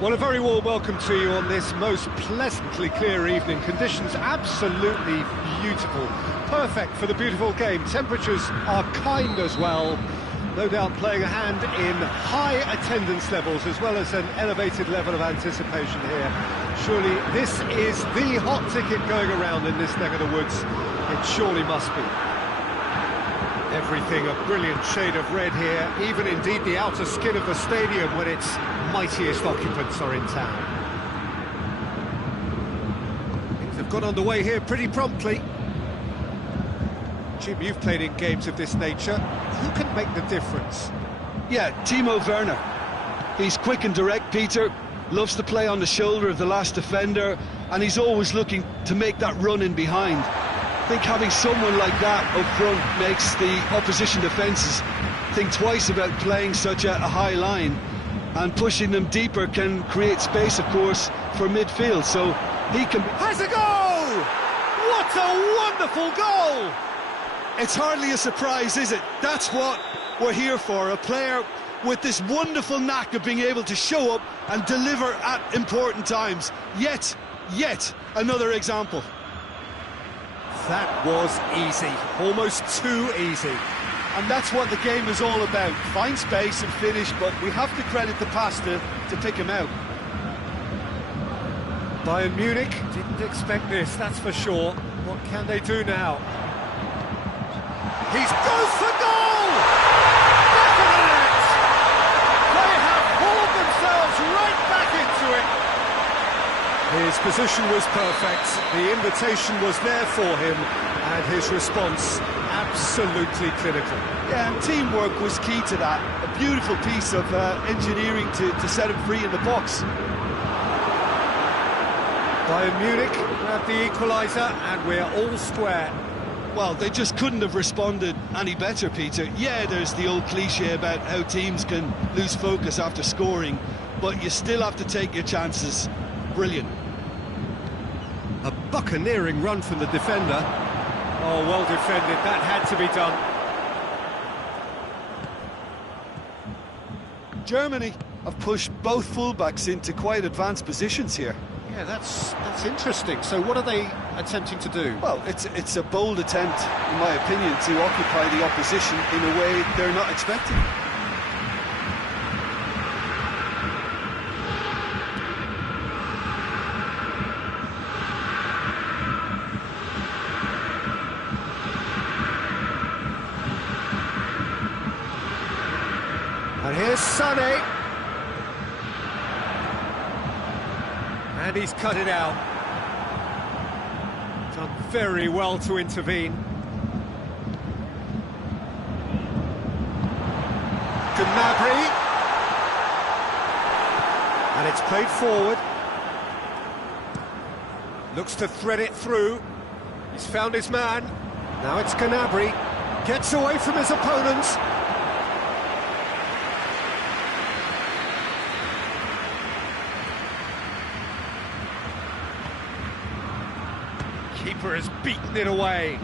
Well, a very warm welcome to you on this most pleasantly clear evening. Conditions absolutely beautiful. Perfect for the beautiful game. Temperatures are kind as well. No doubt playing a hand in high attendance levels as well as an elevated level of anticipation here. Surely this is the hot ticket going around in this neck of the woods. It surely must be. Everything a brilliant shade of red here, even indeed the outer skin of the stadium when its mightiest occupants are in town. Things have got underway here pretty promptly. Jim, you've played in games of this nature. Who can make the difference? Yeah, Timo Werner. He's quick and direct, Peter. Loves to play on the shoulder of the last defender, and he's always looking to make that run in behind. I think having someone like that up front makes the opposition defences think twice about playing such a high line, and pushing them deeper can create space, of course, for midfield, so he can... Has a goal! What a wonderful goal! It's hardly a surprise, is it? That's what we're here for, a player with this wonderful knack of being able to show up and deliver at important times. Yet another example. That was easy, almost too easy. And that's what the game is all about. Find space and finish, but we have to credit the pass to pick him out. Bayern Munich didn't expect this, that's for sure. What can they do now? He goes for goal! Back of the net! They have hauled themselves right back into it. His position was perfect, the invitation was there for him, and his response absolutely clinical. Yeah, and teamwork was key to that. A beautiful piece of engineering to set him free in the box. Bayern Munich grab the equaliser, and we're all square. Well, they just couldn't have responded any better, Peter. Yeah, there's the old cliche about how teams can lose focus after scoring, but you still have to take your chances. Brilliant. A buccaneering run from the defender. Oh, well defended, that had to be done. Germany have pushed both fullbacks into quite advanced positions here. Yeah, that's interesting. So what are they attempting to do? Well, it's a bold attempt, in my opinion, to occupy the opposition in a way they're not expecting. And here's Sané. And he's cut it out. Done very well to intervene. Gnabry. And it's played forward. Looks to thread it through. He's found his man. Now it's Gnabry. Gets away from his opponents. Keeper has beaten it away.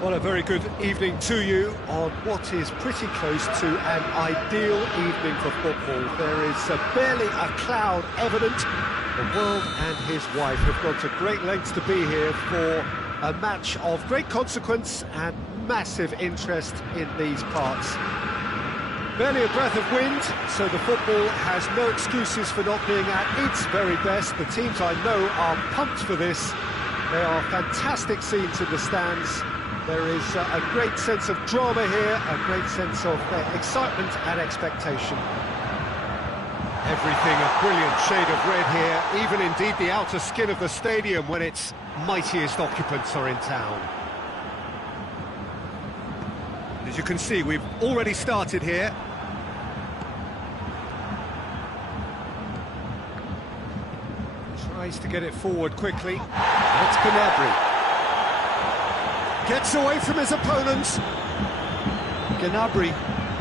Well, a very good evening to you on what is pretty close to an ideal evening for football. There is barely a cloud evident. The world and his wife have gone to great lengths to be here for a match of great consequence and massive interest in these parts. Barely a breath of wind, so the football has no excuses for not being at its very best. The teams I know are pumped for this. They are fantastic scenes in the stands. There is a great sense of drama here, a great sense of excitement and expectation. Everything a brilliant shade of red here, even indeed the outer skin of the stadium when its mightiest occupants are in town. As you can see, we've already started here. Tries to get it forward quickly. It's Gnabry. Gets away from his opponents. Gnabry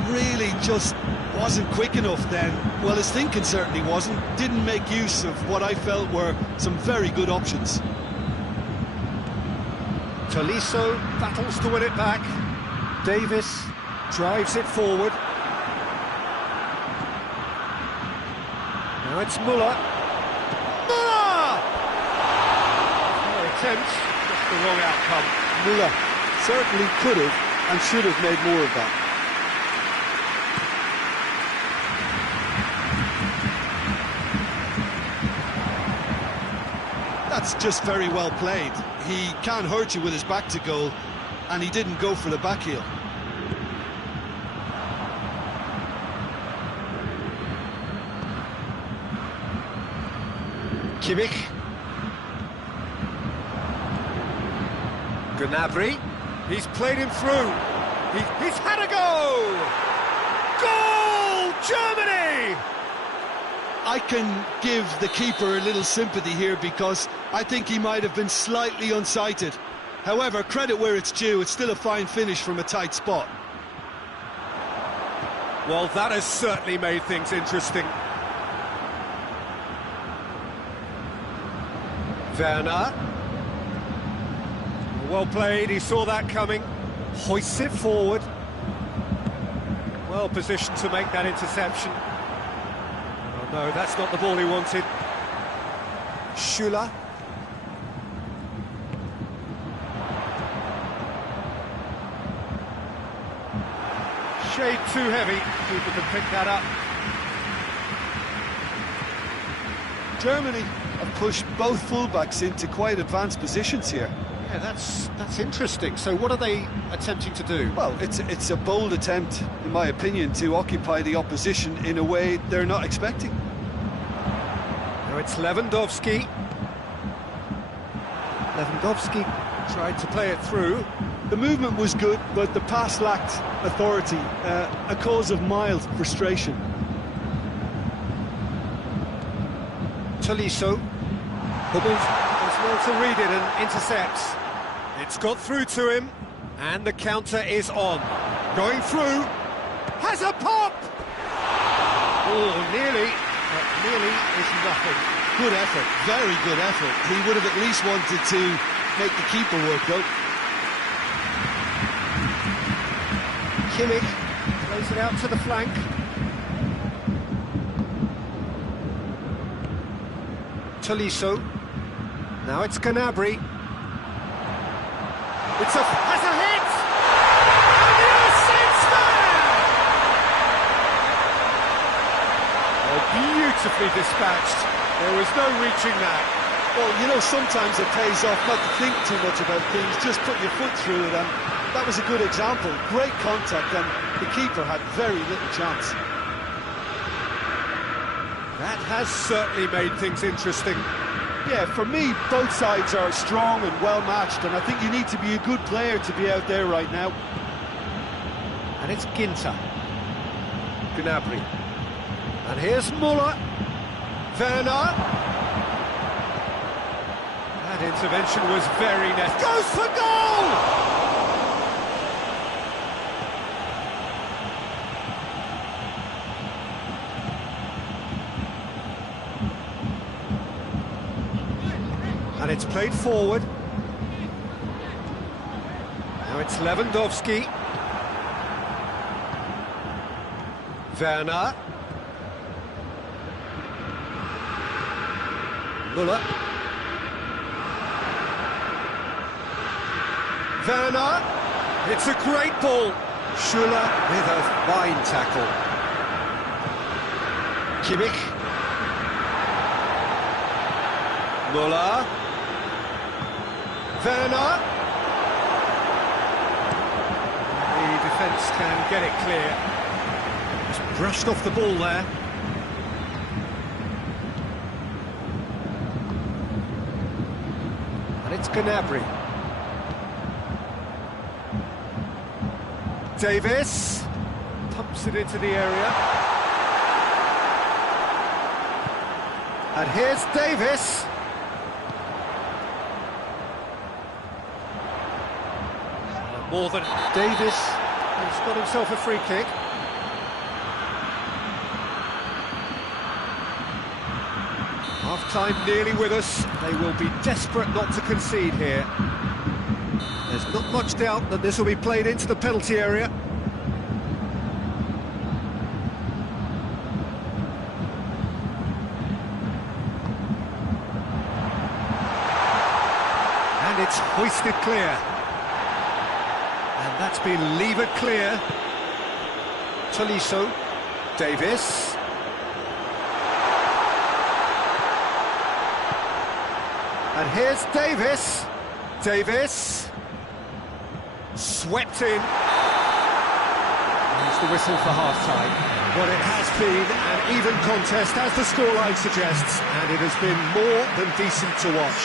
really just wasn't quick enough then. Well, his thinking certainly wasn't. Didn't make use of what I felt were some very good options. Tolisso battles to win it back. Davis drives it forward. Now it's Müller. Müller! No attempt, just the wrong outcome. Müller certainly could have and should have made more of that. That's just very well played. He can't hurt you with his back to goal, and he didn't go for the back heel. Kimmich. Gnabry. He's played him through. He's had a go! Goal! Germany! I can give the keeper a little sympathy here because I think he might have been slightly unsighted. However, credit where it's due, it's still a fine finish from a tight spot. Well, that has certainly made things interesting. Werner. Well played, he saw that coming. Hoists it forward. Well positioned to make that interception. Oh no, that's not the ball he wanted. Schüller. Shade too heavy, people can pick that up. Germany have pushed both fullbacks into quite advanced positions here. Yeah, that's interesting. So what are they attempting to do? Well, it's a bold attempt, in my opinion, to occupy the opposition in a way they're not expecting. Now it's Lewandowski. Lewandowski tried to play it through. The movement was good, but the pass lacked authority, a cause of mild frustration. Tolisso. Hummels does well to read it and intercepts. It's got through to him, and the counter is on. Going through, has a pop! Oh, nearly, but nearly is nothing. Good effort, very good effort. He would have at least wanted to make the keeper work, though. Kimmich plays it out to the flank. Tolisso. Now it's Gnabry. Has a hit! And yes, it's there! Oh, beautifully dispatched. There was no reaching that. Well, you know, sometimes it pays off not to think too much about things, just put your foot through it, and that was a good example. Great contact, and the keeper had very little chance. That has certainly made things interesting. Yeah, for me, both sides are strong and well-matched, and I think you need to be a good player to be out there right now. And it's Ginter. Gnabry. And here's Müller. Werner. That intervention was very necessary. Goes for goal! And it's played forward. Now Now it's Lewandowski. Werner. Müller. Werner. It's a great ball. Schuller with a fine tackle. Kimmich. Müller. Werner. The defence can get it clear. Just brushed off the ball there. And it's Gnabry. Davis pumps it into the area. And here's Davis. More than Davis has got himself a free kick. Half-time nearly with us. They will be desperate not to concede here. There's not much doubt that this will be played into the penalty area. And it's hoisted clear. And that's been levered clear. Tolisso. Davis. And here's Davis. Davis. Swept in. There's the whistle for half-time. Well, it has been an even contest, as the scoreline suggests, and it has been more than decent to watch.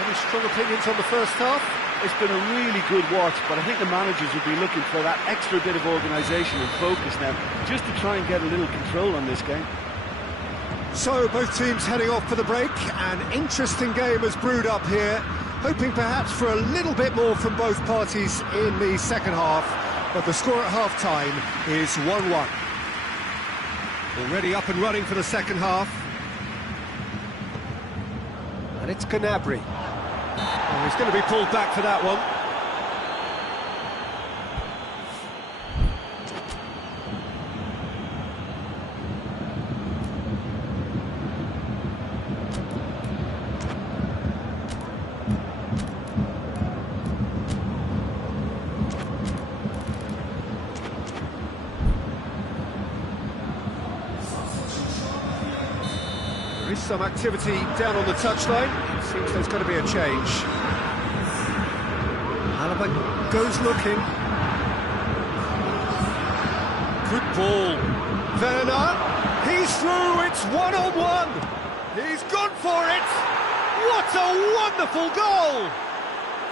Any strong opinions on the first half? It's been a really good watch, but I think the managers would be looking for that extra bit of organisation and focus now, just to try and get a little control on this game. So, both teams heading off for the break. An interesting game has brewed up here, hoping perhaps for a little bit more from both parties in the second half, but the score at half-time is 1-1. Already up and running for the second half. And it's Gnabry. Oh, he's going to be pulled back for that one. There is some activity down on the touchline. It seems there's going to be a change. Alaba goes looking. Good ball. Werner, he's through, it's one-on-one. He's gone for it. What a wonderful goal!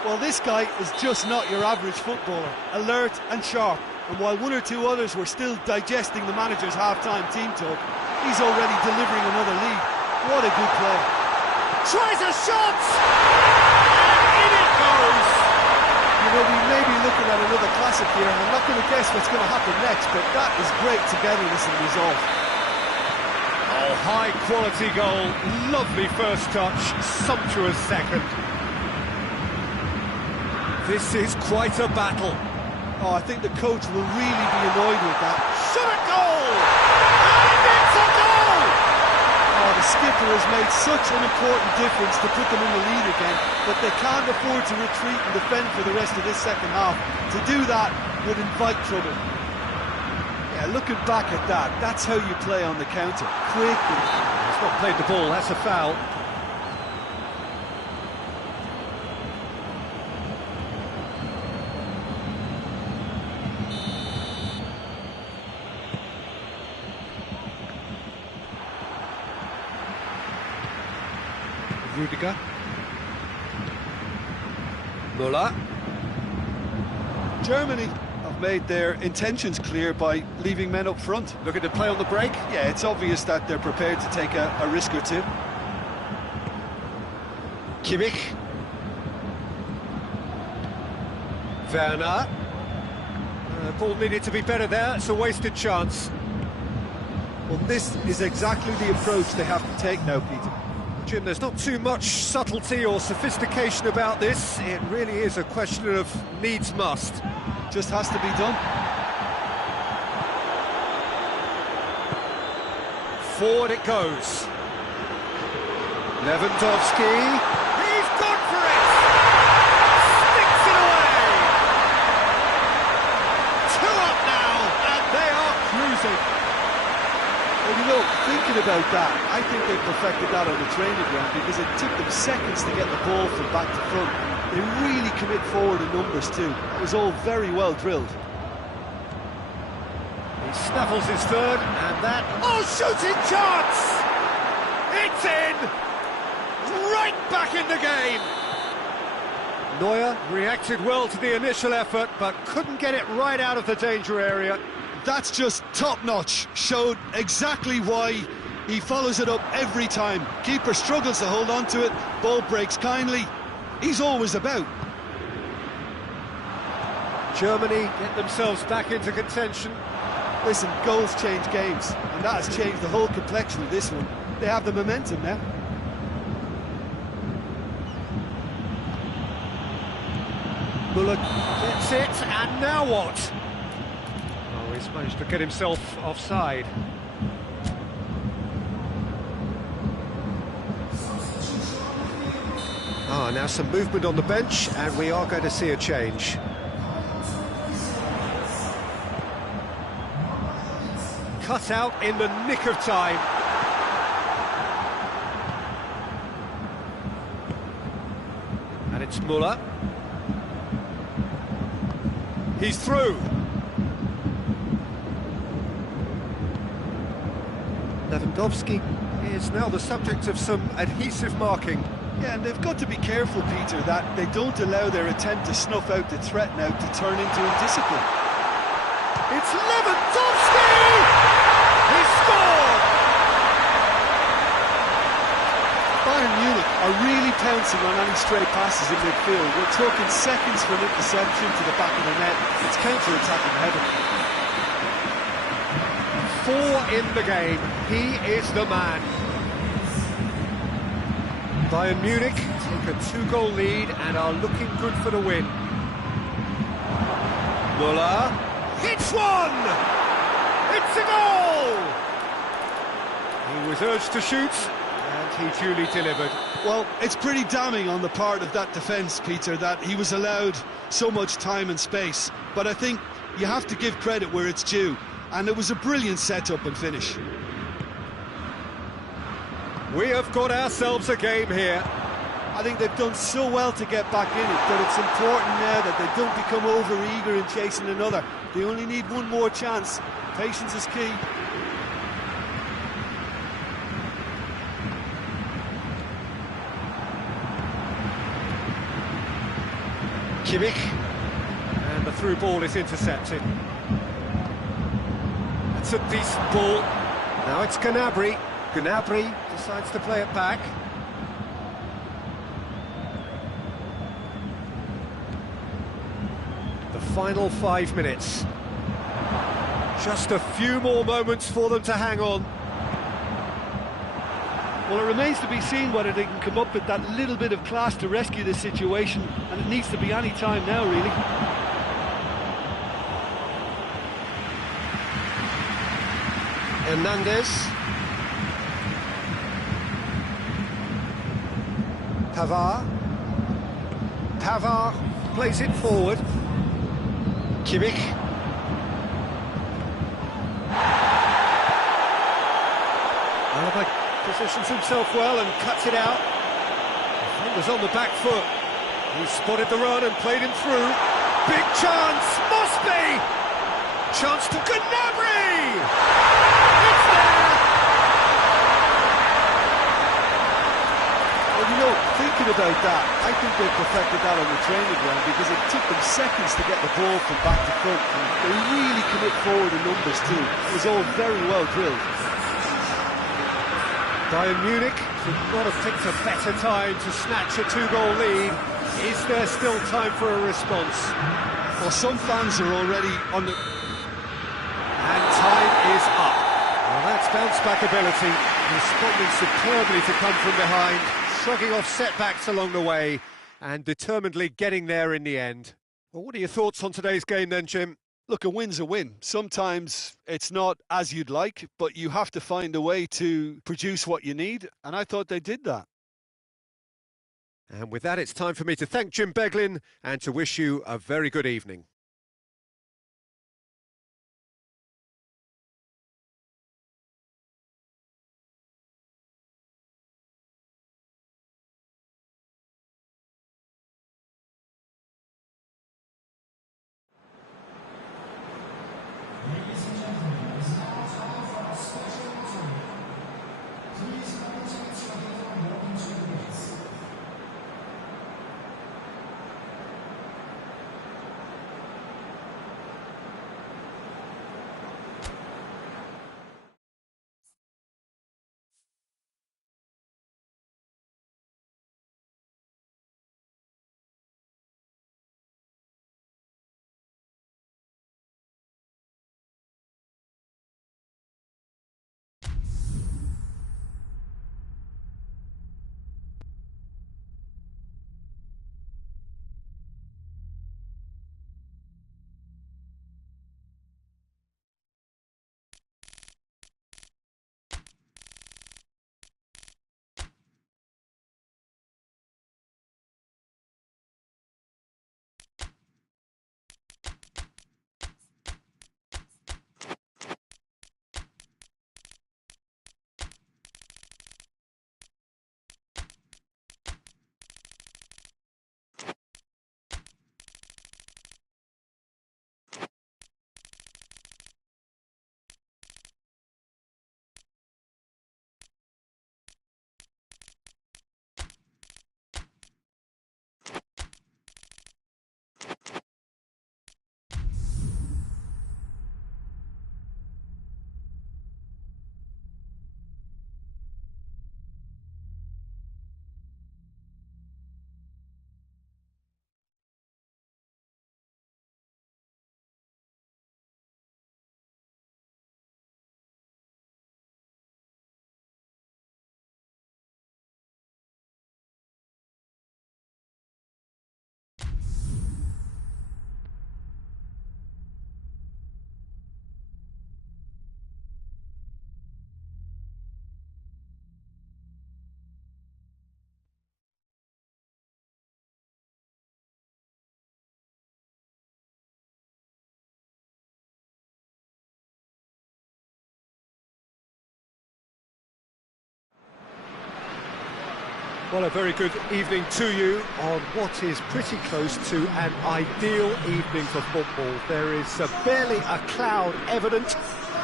Well, this guy is just not your average footballer. Alert and sharp. And while one or two others were still digesting the manager's half-time team talk, he's already delivering another lead. What a good play. Tries a shot! And in it goes! You know, we may be looking at another classic here, and I'm not going to guess what's going to happen next, but that is great togetherness and resolve. Oh, high-quality goal. Lovely first touch. Sumptuous second. This is quite a battle. Oh, I think the coach will really be annoyed with that. Shot a goal! And it's a goal! Oh, the skipper has made such an important difference to put them in the lead again, but they can't afford to retreat and defend for the rest of this second half. To do that would invite trouble. Yeah, looking back at that, that's how you play on the counter. Quick. He's not played the ball, that's a foul. Rudiger. Müller. Germany have made their intentions clear by leaving men up front. Looking to play on the break. Yeah, it's obvious that they're prepared to take a risk or two. Kimmich. Werner. Ball needed to be better there, it's a wasted chance. Well, this is exactly the approach they have to take now, Peter. Jim, there's not too much subtlety or sophistication about this. It really is a question of needs must. Just has to be done. Forward it goes. Lewandowski, he's gone for it! Sticks it away! 2 up now, and they are cruising. Well, you know, thinking about that, I think they perfected that on the training ground because it took them seconds to get the ball from back to front. They really commit forward in numbers too. It was all very well drilled. He snaffles his third, and that... Oh, shooting chance! It's in! Right back in the game! Neuer reacted well to the initial effort, but couldn't get it right out of the danger area. That's just top-notch. Showed exactly why he follows it up every time. Keeper struggles to hold on to it, ball breaks kindly. He's always about. Germany get themselves back into contention. Listen, goals change games, and that has changed the whole complexion of this one. They have the momentum now. Muller gets it, and now what? Oh, he's managed to get himself offside. Now some movement on the bench, and we are going to see a change. Cut out in the nick of time. And it's Muller. He's through. Lewandowski is now the subject of some adhesive marking. Yeah, and they've got to be careful, Peter, that they don't allow their attempt to snuff out the threat now to turn into indiscipline. It's Lewandowski! He scored! Bayern Munich are really pouncing on any stray passes in midfield. We're talking seconds for an interception to the back of the net. It's counter-attacking heaven. 4 in the game. He is the man. Bayern Munich take a 2-goal lead and are looking good for the win. Muller hits one! It's a goal! He was urged to shoot, and he duly delivered. Well, it's pretty damning on the part of that defence, Peter, that he was allowed so much time and space. But I think you have to give credit where it's due, and it was a brilliant setup and finish. We have got ourselves a game here. I think they've done so well to get back in it, but it's important now that they don't become over-eager in chasing another. They only need one more chance. Patience is key. Kimmich, and the through ball is intercepted. That's a decent ball. Now it's Gnabry. Gnabry decides to play it back. The final 5 minutes. Just a few more moments for them to hang on. Well, it remains to be seen whether they can come up with that little bit of class to rescue this situation, and it needs to be any time now, really. Hernandez. Pavard plays it forward. Kimmich. Alaba positions himself well and cuts it out. Defender's on the back foot. He spotted the run and played him through. Big chance, must be! Chance to Gnabry! It's there! Well, you know, thinking about that, I think they perfected that on the training ground because it took them seconds to get the ball from back to front. And they really commit forward in numbers too. It was all very well drilled. Bayern Munich could not have picked a better time to snatch a 2-goal lead. Is there still time for a response? Well, some fans are already on the... And time is up. Well, that's bounce-back ability. Responding superbly to come from behind, shrugging off setbacks along the way, and determinedly getting there in the end. Well, what are your thoughts on today's game then, Jim? Look, a win's a win. Sometimes it's not as you'd like, but you have to find a way to produce what you need, and I thought they did that. And with that, it's time for me to thank Jim Beglin and to wish you a very good evening. Well, a very good evening to you on what is pretty close to an ideal evening for football. There is barely a cloud evident.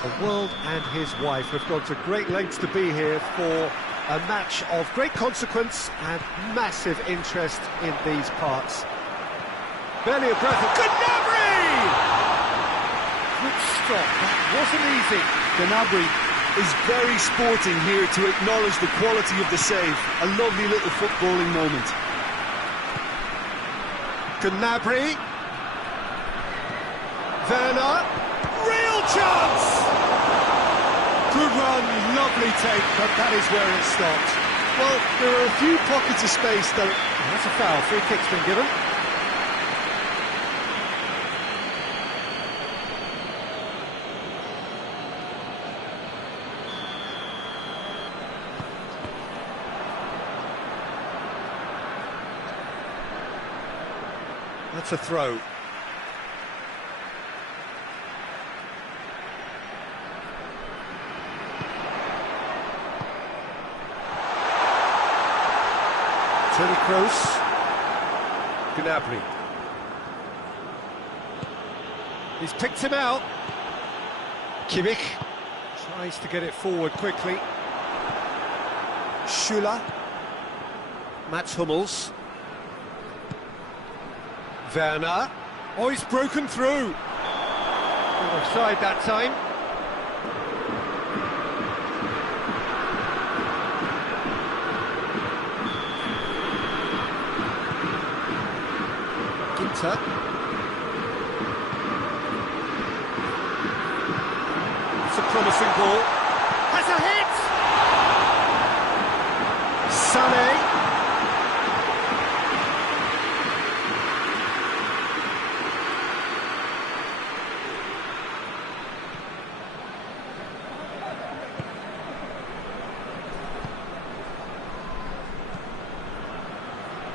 The world and his wife have gone to great lengths to be here for a match of great consequence and massive interest in these parts. Barely a breath of Gnabry! Good stop, that wasn't easy. Gnabry is very sporting here to acknowledge the quality of the save. A lovely little footballing moment. Gnabry. Werner. Real chance! Good run, lovely take, but that is where it stopped. Well, there are a few pockets of space that... That's a foul. Free kick's been given. That's a throw. Tony Kroos. Gnabry. He's picked him out. Kimmich tries to get it forward quickly. Schüller. Mats Hummels. Werner. Oh, he's broken through. Offside that time. Ginter. It's a promising ball. Has a hit! Sané.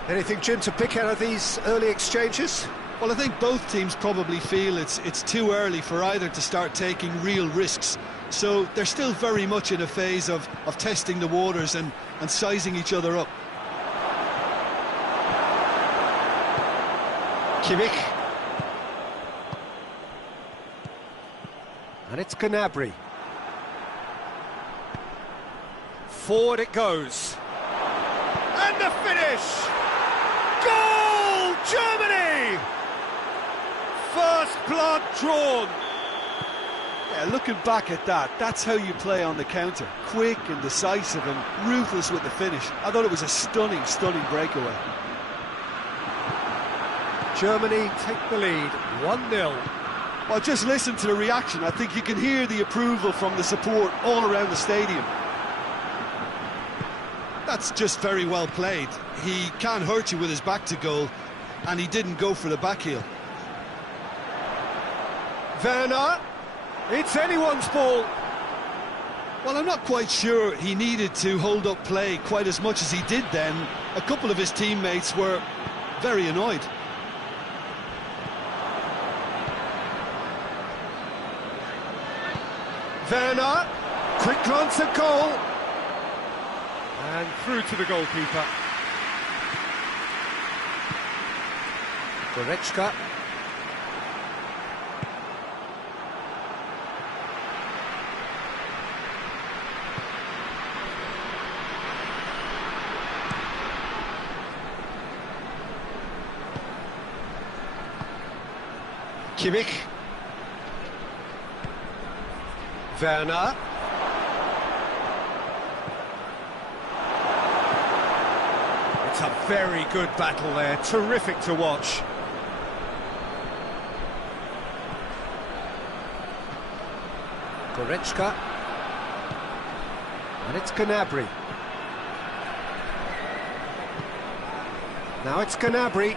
Anything, Jim, to pick out of these early exchanges? Well, I think both teams probably feel it's too early for either to start taking real risks. So they're still very much in a phase of testing the waters and sizing each other up. Kimmich. And it's Gnabry. Forward it goes. And the finish! Goal! Germany! First blood drawn. Yeah, looking back at that, that's how you play on the counter. Quick and decisive and ruthless with the finish. I thought it was a stunning, stunning breakaway. Germany take the lead, 1-0. Well, just listen to the reaction. I think you can hear the approval from the support all around the stadium. That's just very well played. He can't hurt you with his back to goal, and he didn't go for the back heel. Werner, it's anyone's ball. Well, I'm not quite sure he needed to hold up play quite as much as he did then. A couple of his teammates were very annoyed. Werner, quick glance at goal. And through to the goalkeeper. Trungvk247. Kimmich. Werner. It's a very good battle there, terrific to watch. Trungvk247. And it's Gnabry. Now it's Gnabry.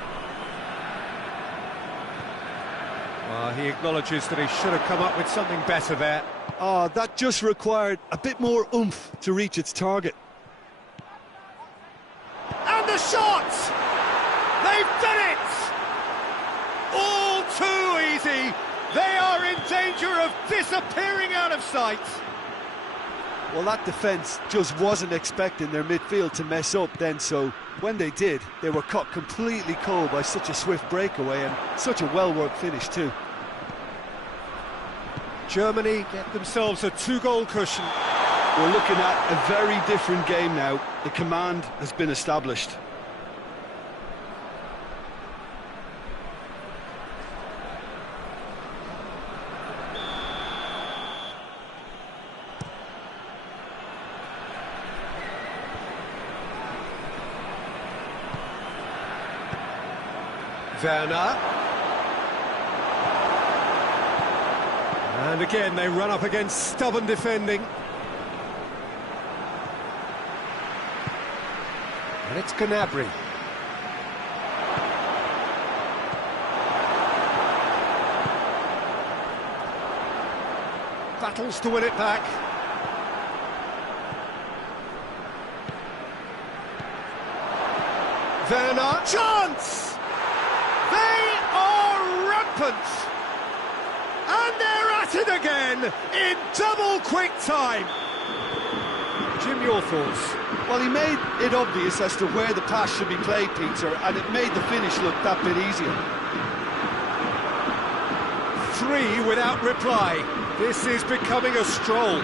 He acknowledges that he should have come up with something better there. Oh, that just required a bit more oomph to reach its target. And the shot! They've done it! All too easy. They are in danger of disappearing out of sight. Well, that defence just wasn't expecting their midfield to mess up then, so when they did, they were caught completely cold by such a swift breakaway and such a well-worked finish too. Germany get themselves a 2-goal cushion. We're looking at a very different game now. The command has been established. Werner. And again, they run up against stubborn defending. And it's Gnabry. Battles to win it back. Werner. Chance! They are rampant! And they're at it again in double quick time. Jim, your thoughts? Well, he made it obvious as to where the pass should be played, Peter, and it made the finish look that bit easier. 3 without reply. This is becoming a stroll.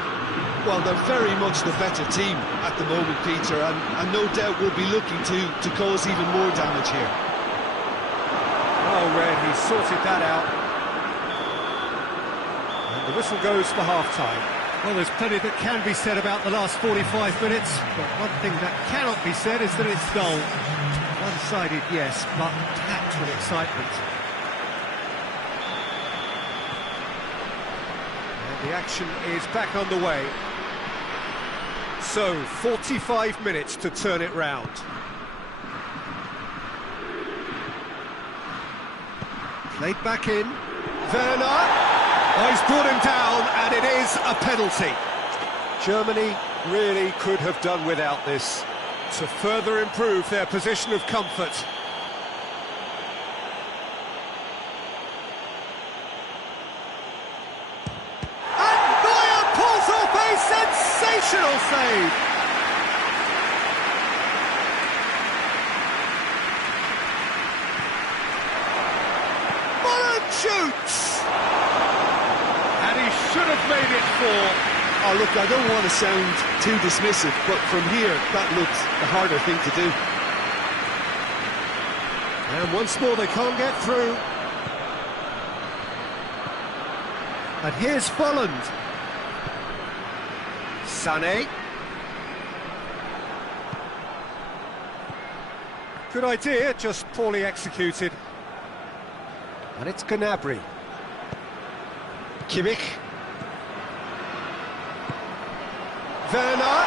Well, they're very much the better team at the moment, Peter, and no doubt will be looking to cause even more damage here. Oh, Red, he sorted that out. And the whistle goes for half-time. Well, there's plenty that can be said about the last 45 minutes, but one thing that cannot be said is that it's dull. One-sided, yes, but packed with excitement. And the action is back underway. So, 45 minutes to turn it round. Played back in. Werner! Oh, he's brought him down, and it is a penalty. Germany really could have done without this to further improve their position of comfort. And Neuer pulls off a sensational save. Mullen shoots! And he should have made it 4. Oh, look, I don't want to sound too dismissive, but from here, that looks the harder thing to do. And once more, they can't get through. And here's Folland. Sané. Good idea, just poorly executed. And it's Gnabry. Kimmich. Werner.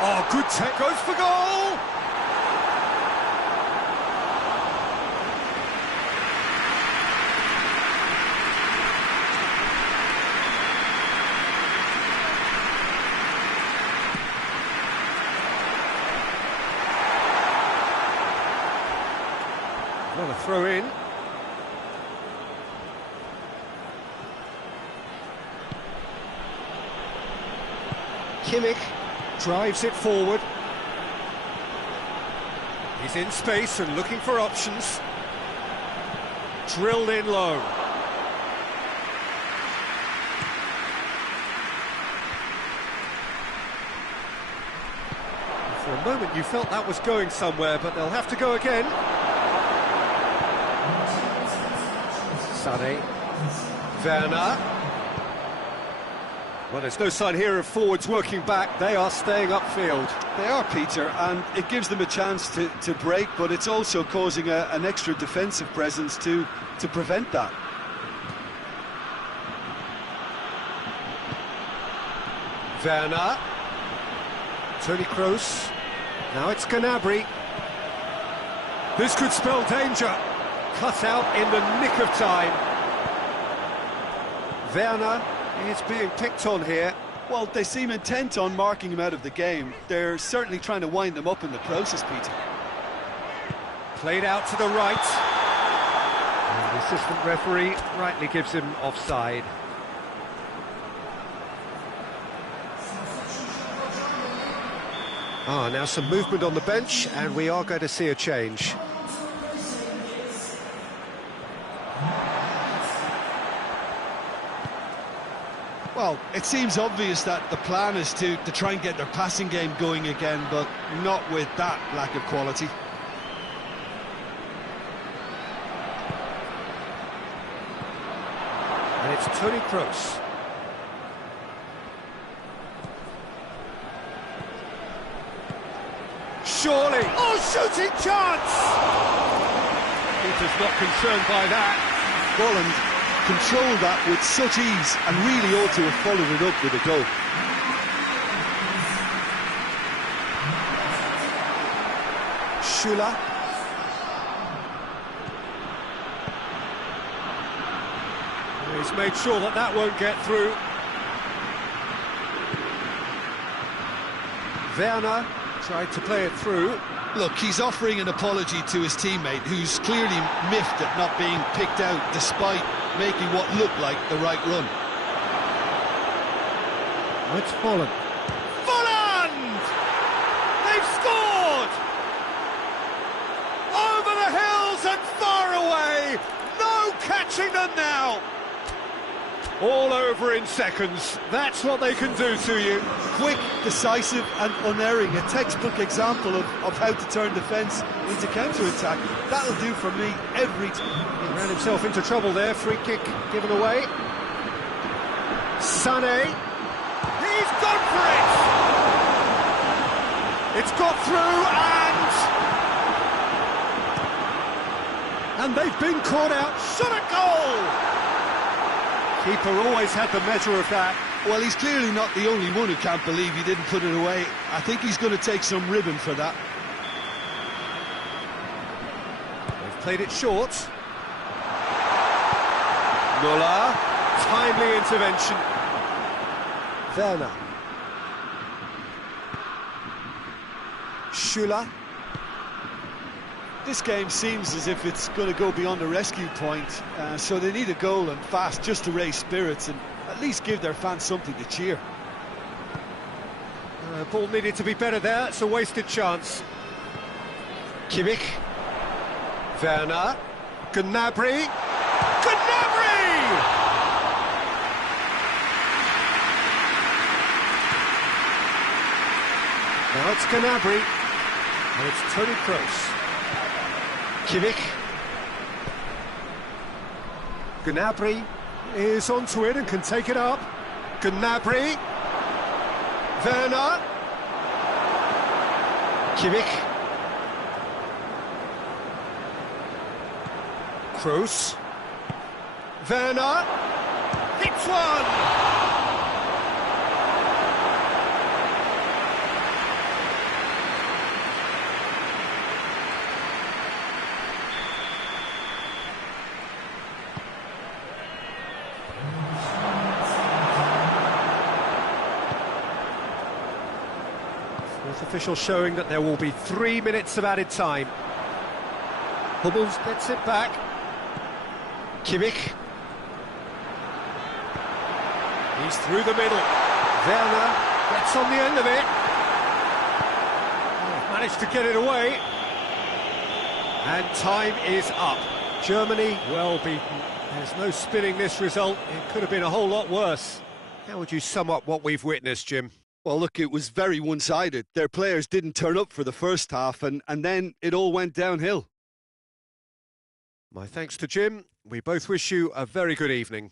Oh, good take, goes for goal! Well, a throw in. Kimmich drives it forward. He's in space and looking for options. Drilled in low. For a moment you felt that was going somewhere, but they'll have to go again. Sané. Werner. Well, there's no sign here of forwards working back. They are staying upfield. They are, Peter, and it gives them a chance to break, but it's also causing an extra defensive presence to prevent that. Werner. Toni Kroos. Now it's Gnabry. This could spell danger. Cut out in the nick of time. Werner is being picked on here. Well, they seem intent on marking him out of the game. They're certainly trying to wind them up in the process, Peter. Played out to the right. And the assistant referee rightly gives him offside. Now some movement on the bench, and we are going to see a change. Well, it seems obvious that the plan is to try and get their passing game going again, but not with that lack of quality. And it's Toni Kroos. Surely! Oh, shooting chance! Peter's not concerned by that. Folland controlled that with such ease and really ought to have followed it up with a goal. Schüller. He's made sure that that won't get through. Werner tried to play it through. Look, he's offering an apology to his teammate, who's clearly miffed at not being picked out despite making what looked like the right run. Oh, it's Folland. Folland! They've scored! Over the hills and far away! No catching them now! All over in seconds. That's what they can do to you. Quick, decisive and unerring. A textbook example of how to turn defence into counter-attack. That'll do for me every time. He ran himself into trouble there. Free kick given away. Sané. He's gone for it! It's got through and they've been caught out. Shot a goal! Keeper always had the measure of that. Well, he's clearly not the only one who can't believe he didn't put it away. I think he's going to take some ribbon for that. They've played it short. Muller, timely intervention. Werner. Schüller. This game seems as if it's going to go beyond the rescue point, so they need a goal and fast just to raise spirits and at least give their fans something to cheer. Ball needed to be better there, it's a wasted chance. Kimmich. Werner. Gnabry. Gnabry! Now it's Gnabry. And it's Toni Kroos. Kimmich. Gnabry is onto it and can take it up. Gnabry. Werner. Kimmich. Kroos. Werner. Hits one! Fourth official showing that there will be 3 minutes of added time. Hummels gets it back. Kimmich. He's through the middle. Werner gets on the end of it. Oh, managed to get it away. And time is up. Germany well beaten. There's no spinning this result. It could have been a whole lot worse. How would you sum up what we've witnessed, Jim? Well, look, it was very one-sided. Their players didn't turn up for the first half, and then it all went downhill. My thanks to Jim. We both wish you a very good evening.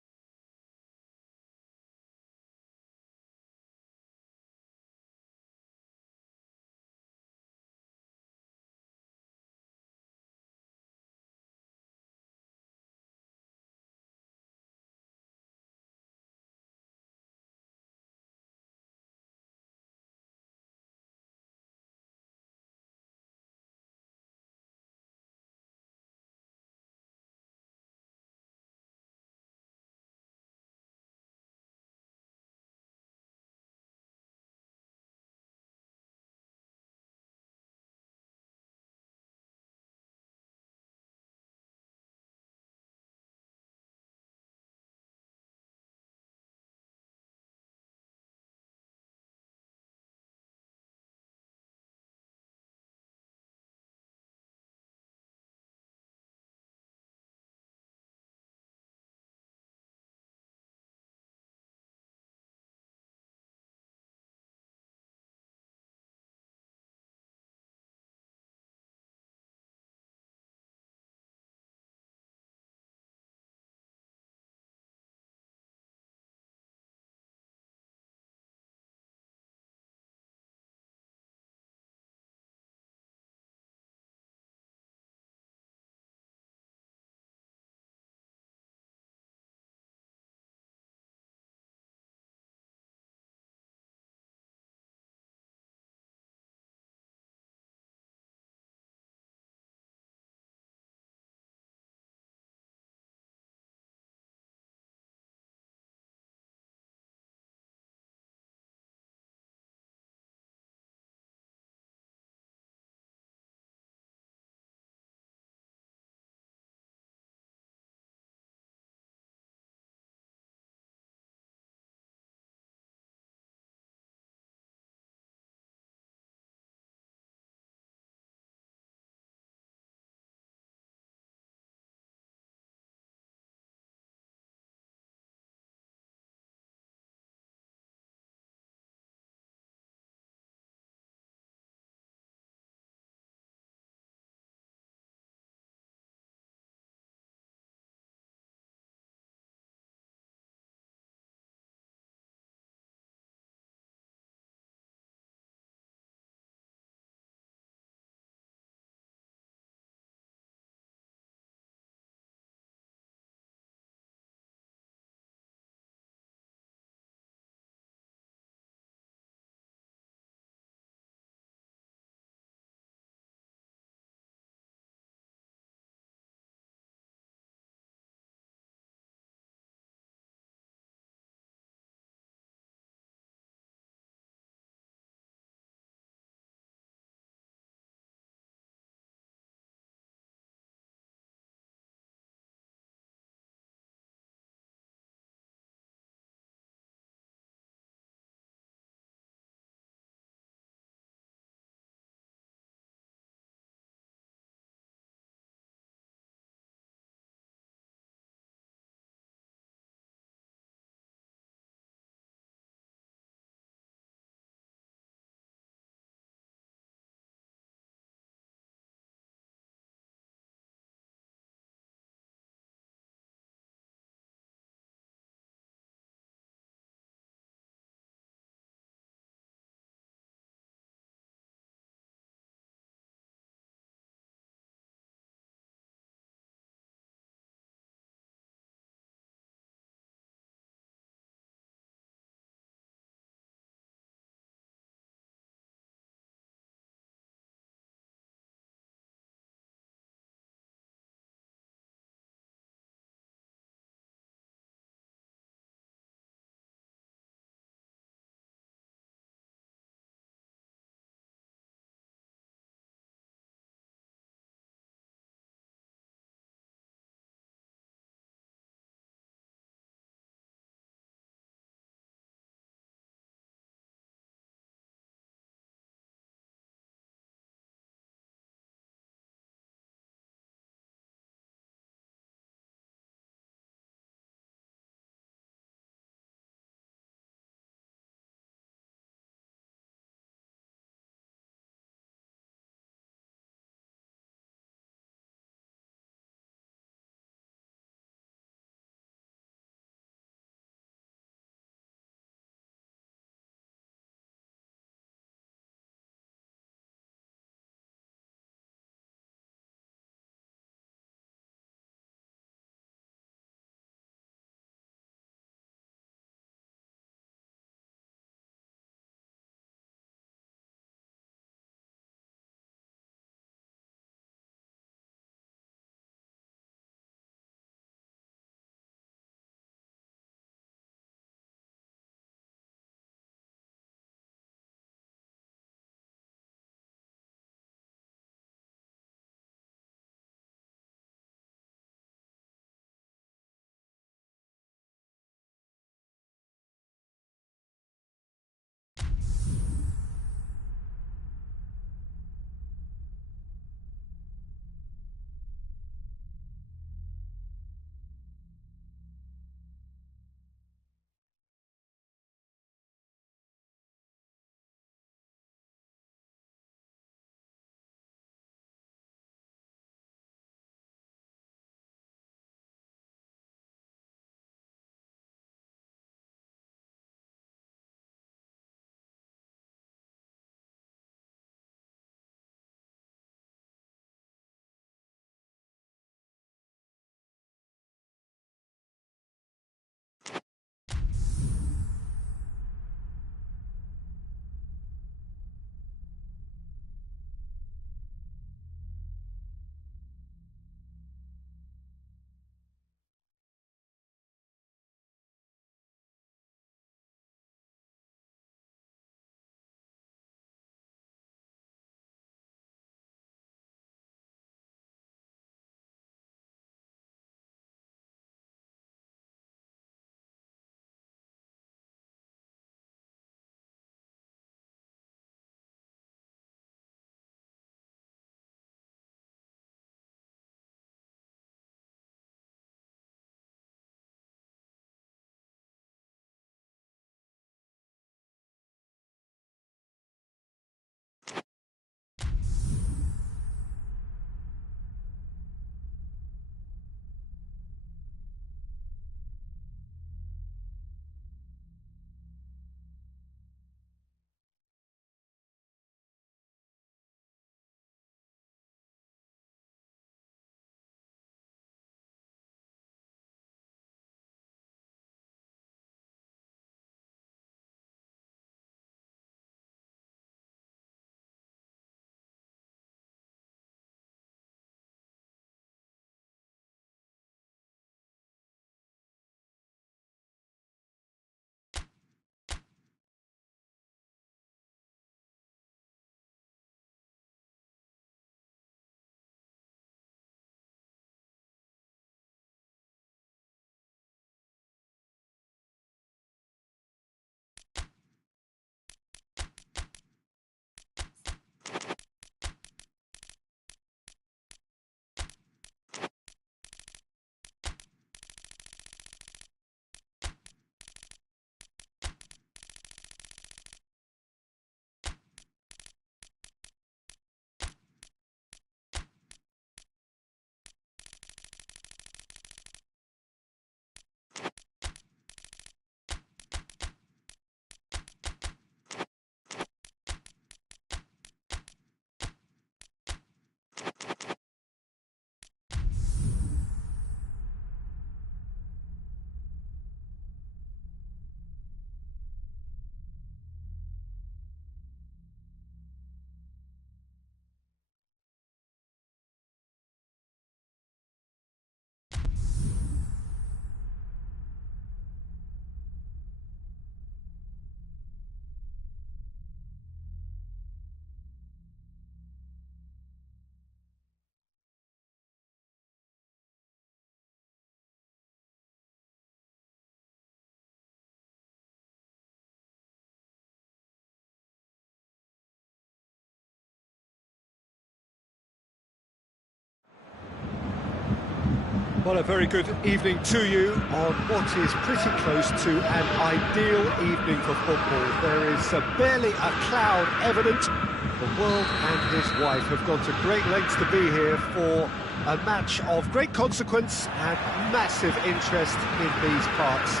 Well, a very good evening to you on what is pretty close to an ideal evening for football. There is barely a cloud evident. The world and his wife have gone to great lengths to be here for a match of great consequence and massive interest in these parts.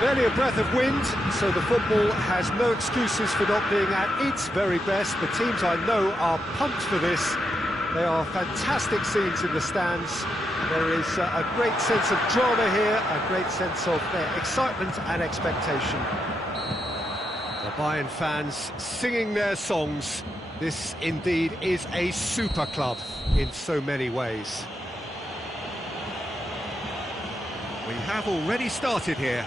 Barely a breath of wind, so the football has no excuses for not being at its very best. The teams I know are pumped for this. They are fantastic scenes in the stands. There is a great sense of drama here, a great sense of excitement and expectation. The Bayern fans singing their songs. This indeed is a super club in so many ways. We have already started here.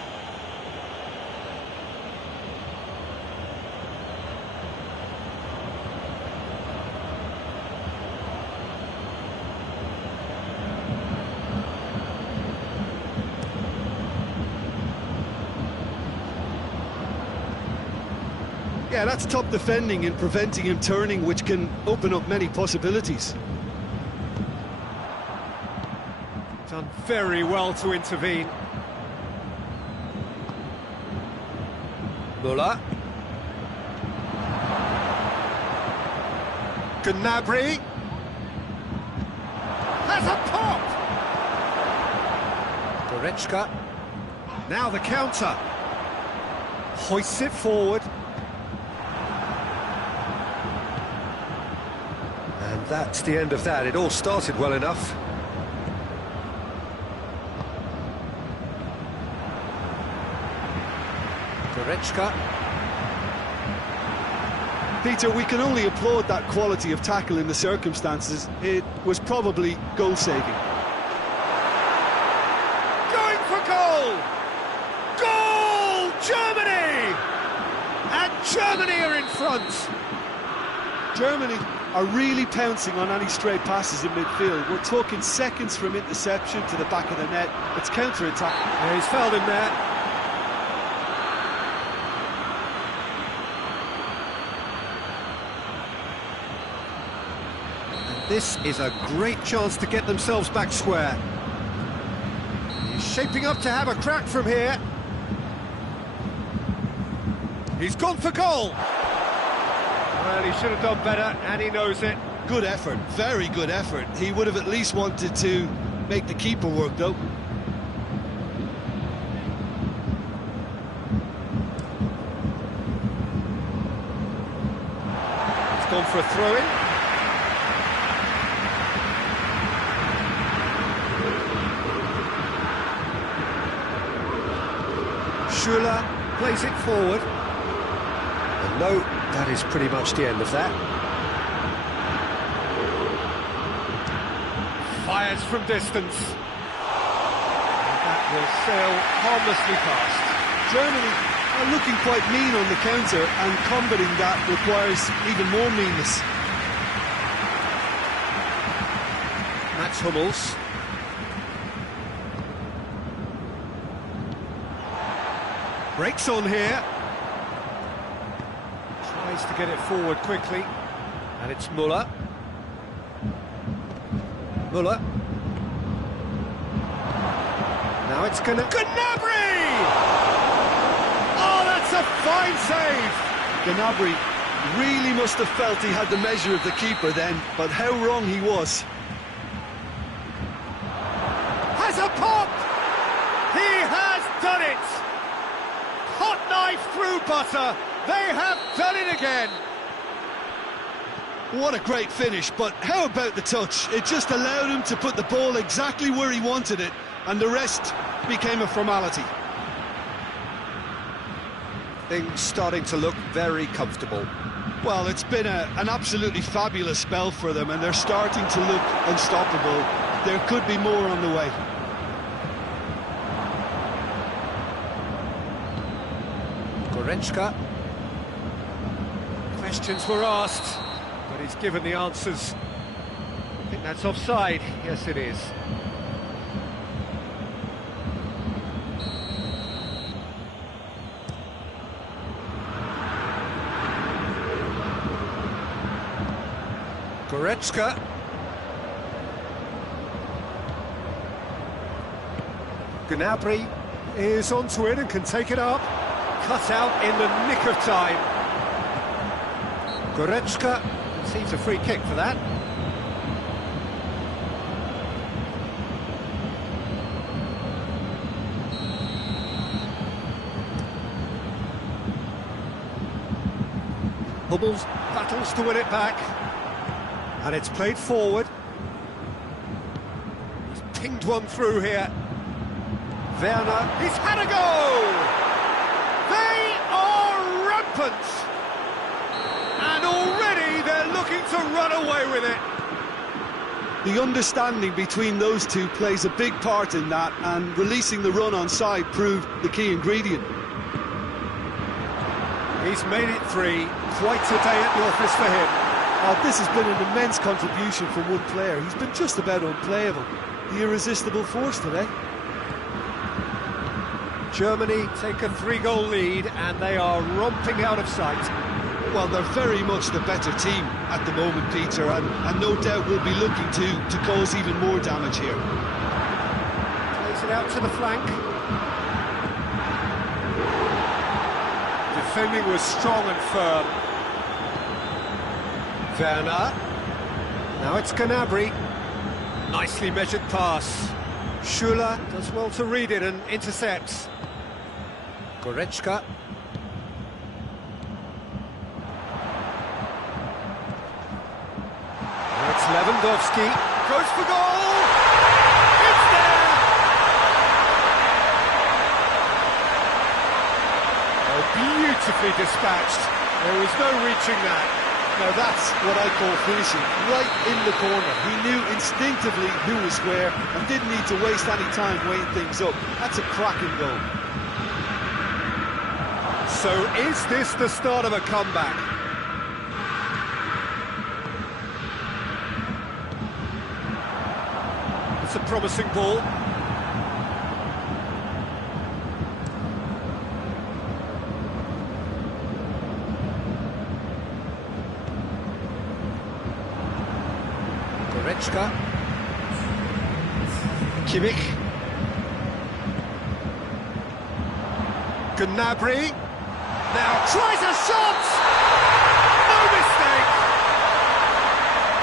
Yeah, that's top defending and preventing him turning, which can open up many possibilities. Done very well to intervene. Müller. Gnabry. Has a pop! Trungvk247. Now the counter. Hoists it forward. And that's the end of that. It all started well enough. Trungvk247. Peter, we can only applaud that quality of tackle in the circumstances. It was probably goal-saving. Going for goal! Goal! Germany! And Germany are in front. Germany are really pouncing on any stray passes in midfield. We're talking seconds from interception to the back of the net. It's counter-attack. Yeah, he's fouled him there. And this is a great chance to get themselves back square. He's shaping up to have a crack from here. He's gone for goal. Well, he should have done better, and he knows it. Good effort, very good effort. He would have at least wanted to make the keeper work, though. It's gone for a throw-in. Schuller plays it forward. And no, that is pretty much the end of that. Fires from distance. And that will sail harmlessly past. Germany are looking quite mean on the counter, and combating that requires even more meanness. Mats Hummels. Breaks on here. Tries to get it forward quickly. And it's Müller. Müller. Now it's Gnabry! Oh, that's a fine save! Gnabry really must have felt he had the measure of the keeper then, but how wrong he was. Has a pop! He has done it! Hot knife through butter! They have done it again! What a great finish, but how about the touch? It just allowed him to put the ball exactly where he wanted it, and the rest became a formality. Things starting to look very comfortable. Well, it's been an absolutely fabulous spell for them, and they're starting to look unstoppable. There could be more on the way. Trungvk247. Questions were asked, but he's given the answers. I think that's offside. Yes, it is. Goretzka. Gnabry is onto it and can take it up. Cut out in the nick of time. Goretzka receives a free kick for that. Hummels battles to win it back. And it's played forward. He's pinged one through here. Werner, he's had a go! They are rampant! And already they're looking to run away with it. The understanding between those two plays a big part in that, and releasing the run on side proved the key ingredient. He's made it 3. Quite a day at the office for him. This has been an immense contribution from one player. He's been just about unplayable. The irresistible force today. Germany take a 3-goal lead and they are romping out of sight. Well, they're very much the better team at the moment, Peter, and no doubt will be looking to cause even more damage here. Plays it out to the flank. Defending was strong and firm. Werner. Now it's Gnabry. Nicely measured pass. Schüller does well to read it and intercepts. Goretzka. Now it's Lewandowski. Goes for goal! It's there! Oh, beautifully dispatched. There was no reaching that. Now that's what I call finishing, right in the corner. He knew instinctively who was where and didn't need to waste any time weighing things up. That's a cracking goal. So is this the start of a comeback? It's a promising ball. Goretzka. Kimmich. Gnabry. Now tries a shot! No mistake!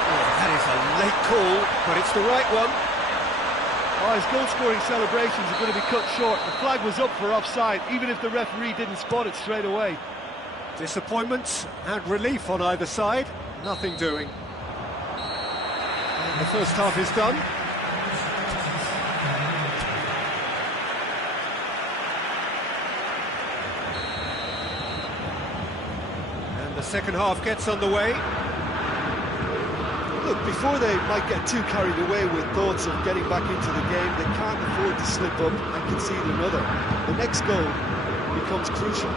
Oh, that is a late call, but it's the right one. Oh, his goal-scoring celebrations are going to be cut short. The flag was up for offside, even if the referee didn't spot it straight away. Disappointment and relief on either side. Nothing doing. And the first half is done. And the second half gets underway. Look, before they might get too carried away with thoughts of getting back into the game, they can't afford to slip up and concede another. The next goal becomes crucial.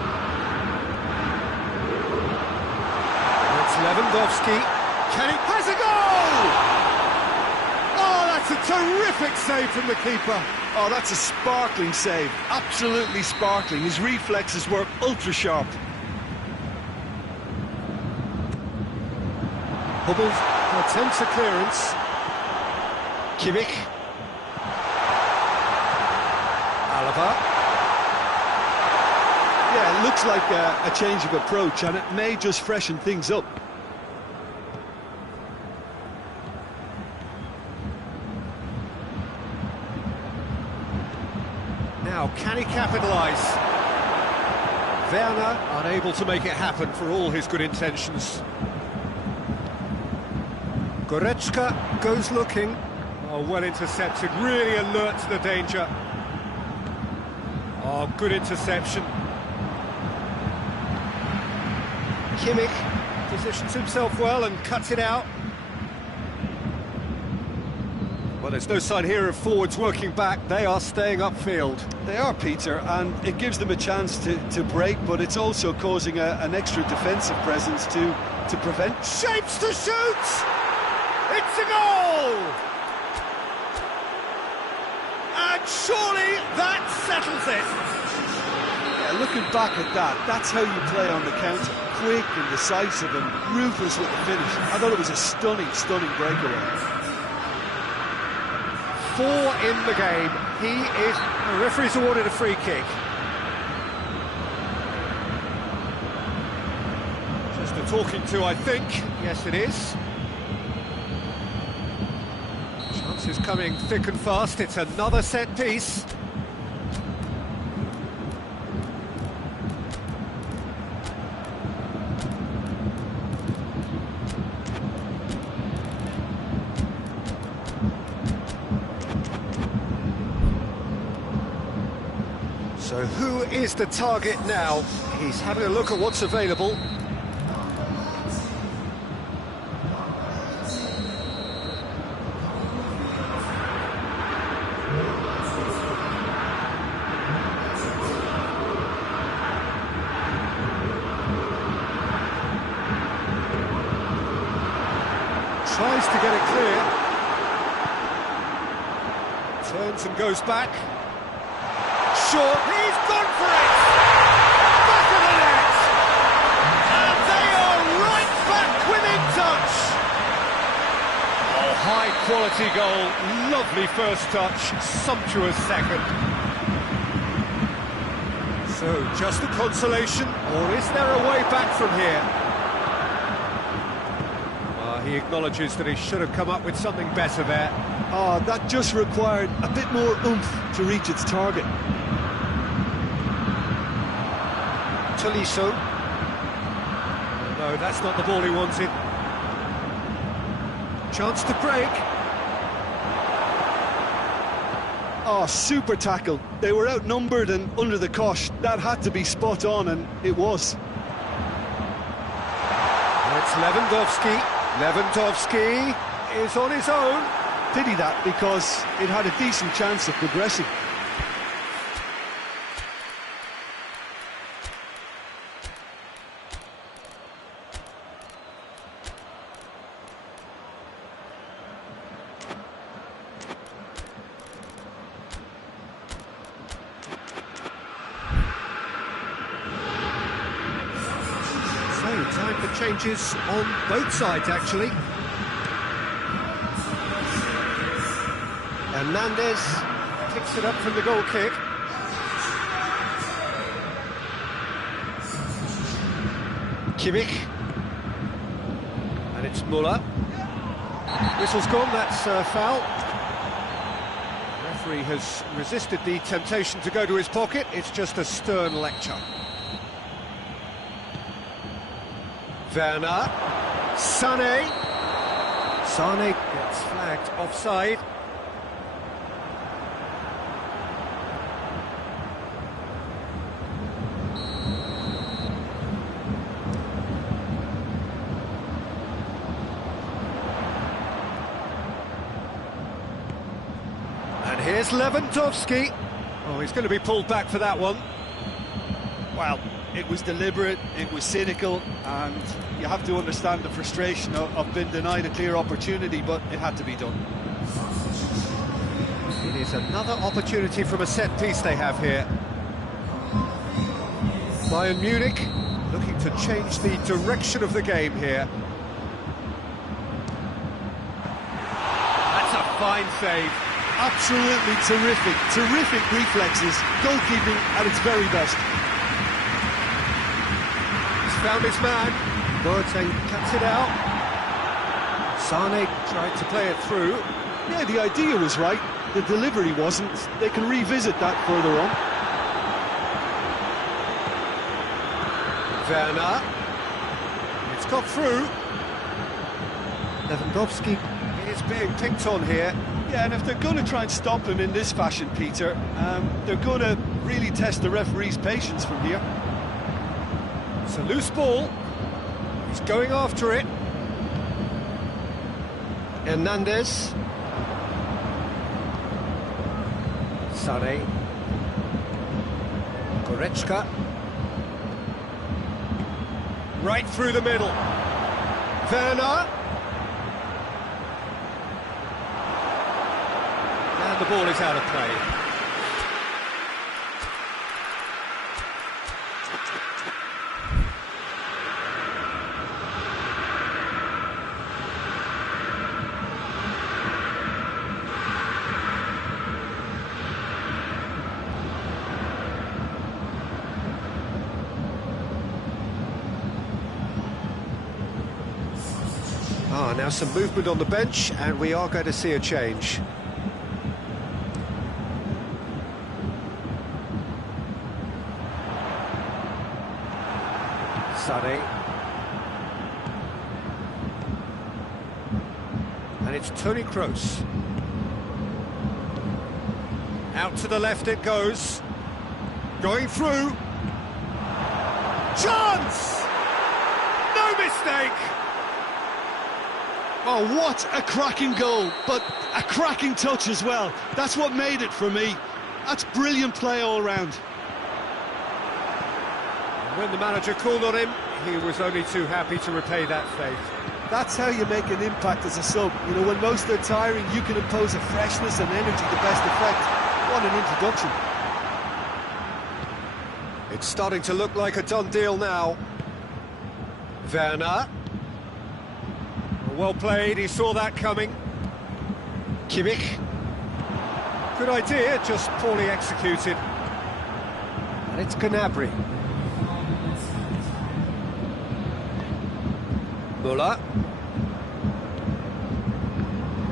It's Lewandowski. Can he has a goal? Oh, that's a terrific save from the keeper. Oh, that's a sparkling save, absolutely sparkling. His reflexes were ultra sharp. Hummels attempts a clearance. Kimmich. Alaba. Yeah, it looks like a change of approach, and it may just freshen things up. Now, can he capitalise? Werner unable to make it happen for all his good intentions. Goretzka goes looking. Oh, well intercepted, really alert to the danger. Oh, good interception. Kimmich positions himself well and cuts it out. Well, there's no sign here of forwards working back. They are staying upfield. They are, Peter, and it gives them a chance to break, but it's also causing an extra defensive presence to prevent. Shapes to shoot! It's a goal! And surely that settles it. Yeah, looking back at that, that's how you play on the counter. Quick and decisive and ruthless with the finish. I thought it was a stunning, stunning breakaway. 4 in the game. The referee's awarded a free kick. Just a talking to, I think. Yes, it is. Chances coming thick and fast. It's another set piece. So who is the target now? He's having a look at what's available. Tries to get it clear. Turns and goes back. Short, he's gone for it! Back of the net! And they are right back within touch! Oh, high quality goal, lovely first touch, sumptuous second. So, just a consolation, or is there a way back from here? He acknowledges that he should have come up with something better there. Oh, that just required a bit more oomph to reach its target. Tolisso. No, that's not the ball he wanted. Chance to break. Oh, super tackle. They were outnumbered and under the cosh. That had to be spot on, and it was. It's Lewandowski. Lewandowski is on his own. Pity that, because it had a decent chance of progressing. Time for changes on both sides, actually. Hernandez picks it up from the goal kick. Kimmich. And it's Muller. Whistle's gone, that's a foul. The referee has resisted the temptation to go to his pocket. It's just a stern lecture. Werner, Sané. Sané gets flagged offside. And here's Lewandowski. Oh, he's going to be pulled back for that one. Well, it was deliberate, it was cynical, and you have to understand the frustration of being denied a clear opportunity, but it had to be done. It is another opportunity from a set piece they have here. Bayern Munich looking to change the direction of the game here. That's a fine save. Absolutely terrific reflexes, goalkeeping at its very best. Found his man, Boateng cuts it out. Sané tried to play it through. Yeah, the idea was right, the delivery wasn't. They can revisit that further on. Werner, it's got through. Lewandowski is being picked on here. Yeah, and if they're going to try and stop him in this fashion, Peter, they're going to really test the referee's patience from here. It's a loose ball. He's going after it. Hernandez. Sané. Goretzka. Right through the middle. Werner. And the ball is out of play. Now some movement on the bench, and we are going to see a change. Sané. And it's Toni Kroos. Out to the left it goes. Going through. Chance! No mistake! Oh, what a cracking goal, but a cracking touch as well. That's what made it for me. That's brilliant play all round. When the manager called on him, he was only too happy to repay that faith. That's how you make an impact as a sub. You know, when most are tiring, you can impose a freshness and energy to best effect. What an introduction. It's starting to look like a done deal now. Werner. Well played, he saw that coming. Kimmich. Good idea, just poorly executed. And it's Gnabry. Müller.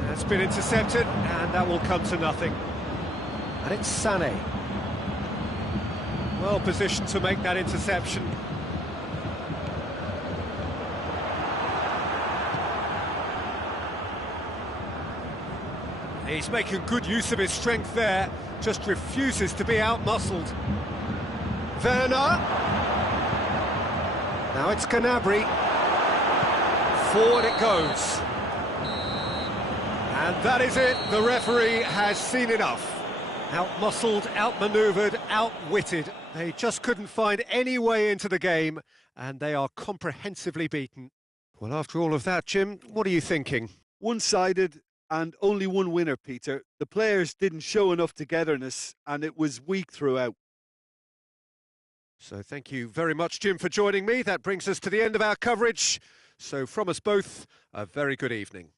That's been intercepted, and that will come to nothing. And it's Sané. Well positioned to make that interception. He's making good use of his strength there, just refuses to be out-muscled. Werner. Now it's Gnabry. Forward it goes. And that is it, the referee has seen enough. Out-muscled, out-manoeuvred, outwitted. They just couldn't find any way into the game, and they are comprehensively beaten. Well, after all of that, Jim, what are you thinking? One-sided and only one winner, Peter. The players didn't show enough togetherness, and it was weak throughout. So thank you very much, Jim, for joining me. That brings us to the end of our coverage. So from us both, a very good evening.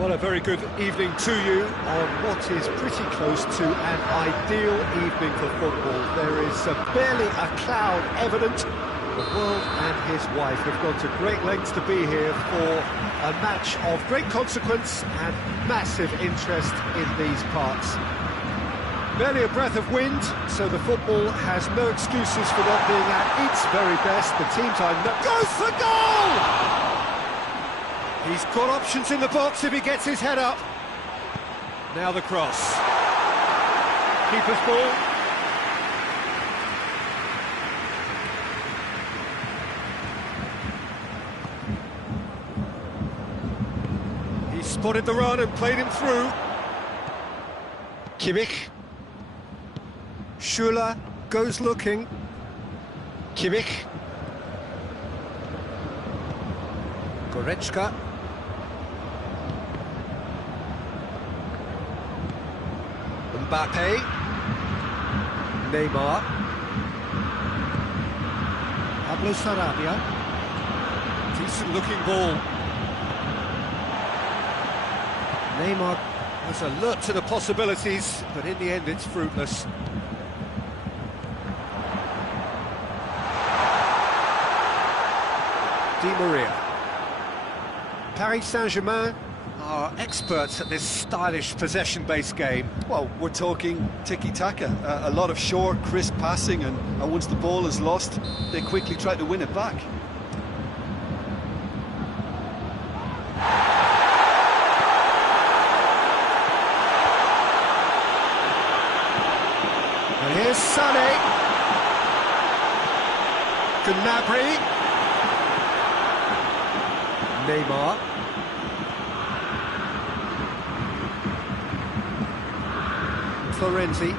Well, a very good evening to you on what is pretty close to an ideal evening for football. There is barely a cloud evident. The world and his wife have gone to great lengths to be here for a match of great consequence and massive interest in these parts. Barely a breath of wind, so the football has no excuses for not being at its very best. The teams are goes for goal! He's got options in the box if he gets his head up. Now the cross. Keeper's ball. He spotted the run and played him through. Kimmich. Schuler goes looking. Kimmich. Goretzka. Mbappe. Neymar. Pablo Sarabia. Decent looking ball. Neymar was alert to the possibilities, but in the end it's fruitless. Di Maria. Paris Saint-Germain are experts at this stylish possession-based game. Well, we're talking tiki-taka, a lot of short, crisp passing, and once the ball is lost, they quickly try to win it back. And here's Sané. Gnabry. Neymar. Florenzi.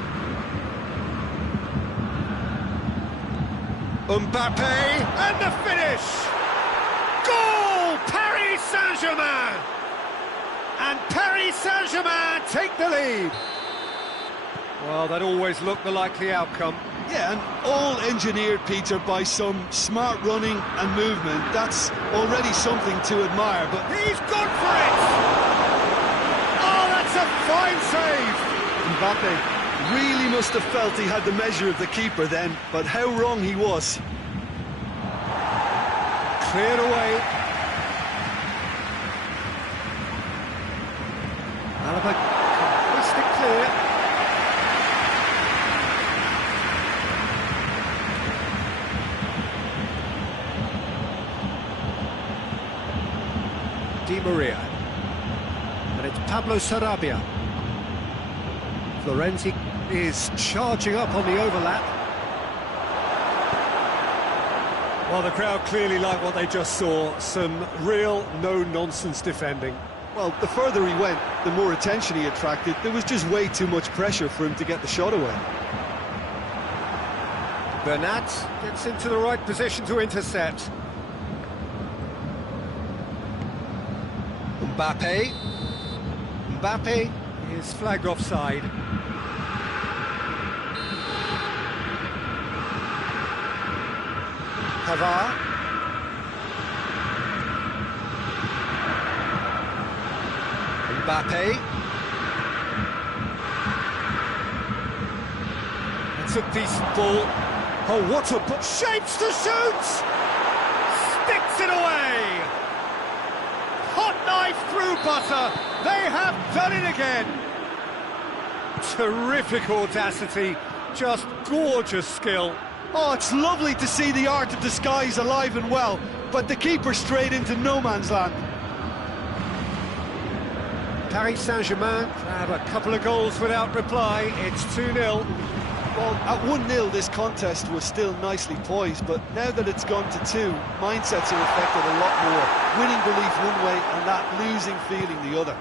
Mbappe, and the finish! Goal! Paris Saint-Germain! And Paris Saint-Germain take the lead. Well, that always looked the likely outcome. Yeah, and all engineered, Peter, by some smart running and movement. That's already something to admire, but... He's gone for it! Oh, that's a fine save! Mbappe really must have felt he had the measure of the keeper then, but how wrong he was. Cleared away. Alaba can hoist it clear. Di Maria. And it's Pablo Sarabia. Florenzi is charging up on the overlap. Well, the crowd clearly like what they just saw. Some real no-nonsense defending. Well, the further he went, the more attention he attracted. There was just way too much pressure for him to get the shot away. Bernat gets into the right position to intercept. Mbappe. Mbappe is flagged offside. Pavard. Mbappe. It's a decent ball. Oh, what a shapes to shoot! Sticks it away! Hot knife through butter. They have done it again. Terrific audacity, just gorgeous skill. Oh, it's lovely to see the art of disguise alive and well, but the keeper straight into no man's land. Paris Saint-Germain have a couple of goals without reply. It's 2-0. Well, at 1-0 this contest was still nicely poised, but now that it's gone to 2, mindsets are affected a lot more. Winning belief one way and that losing feeling the other.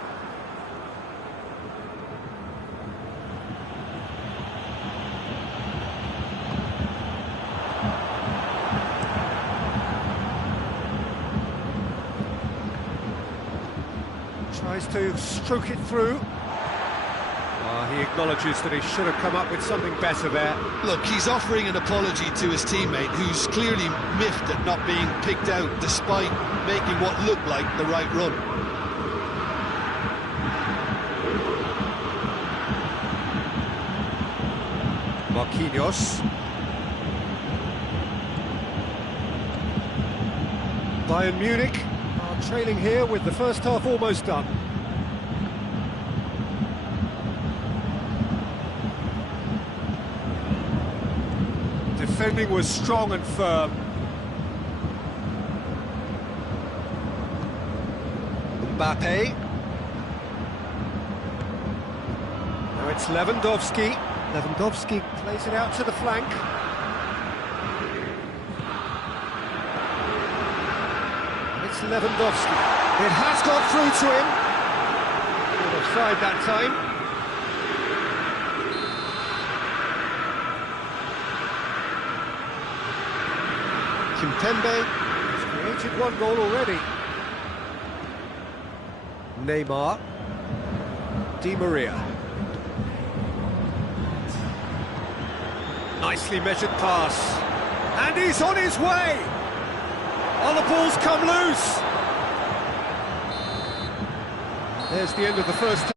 Tries to stroke it through. He acknowledges that he should have come up with something better there. Look, he's offering an apology to his teammate, who's clearly miffed at not being picked out despite making what looked like the right run. Marquinhos. Bayern Munich are trailing here with the first half almost done. Defending was strong and firm. Mbappe. Now it's Lewandowski. Lewandowski plays it out to the flank. And it's Lewandowski. It has got through to him. Offside that time. Kimpembe has created one goal already. Neymar. Di Maria. Nicely measured pass. And he's on his way! Oh, the ball's come loose! There's the end of the first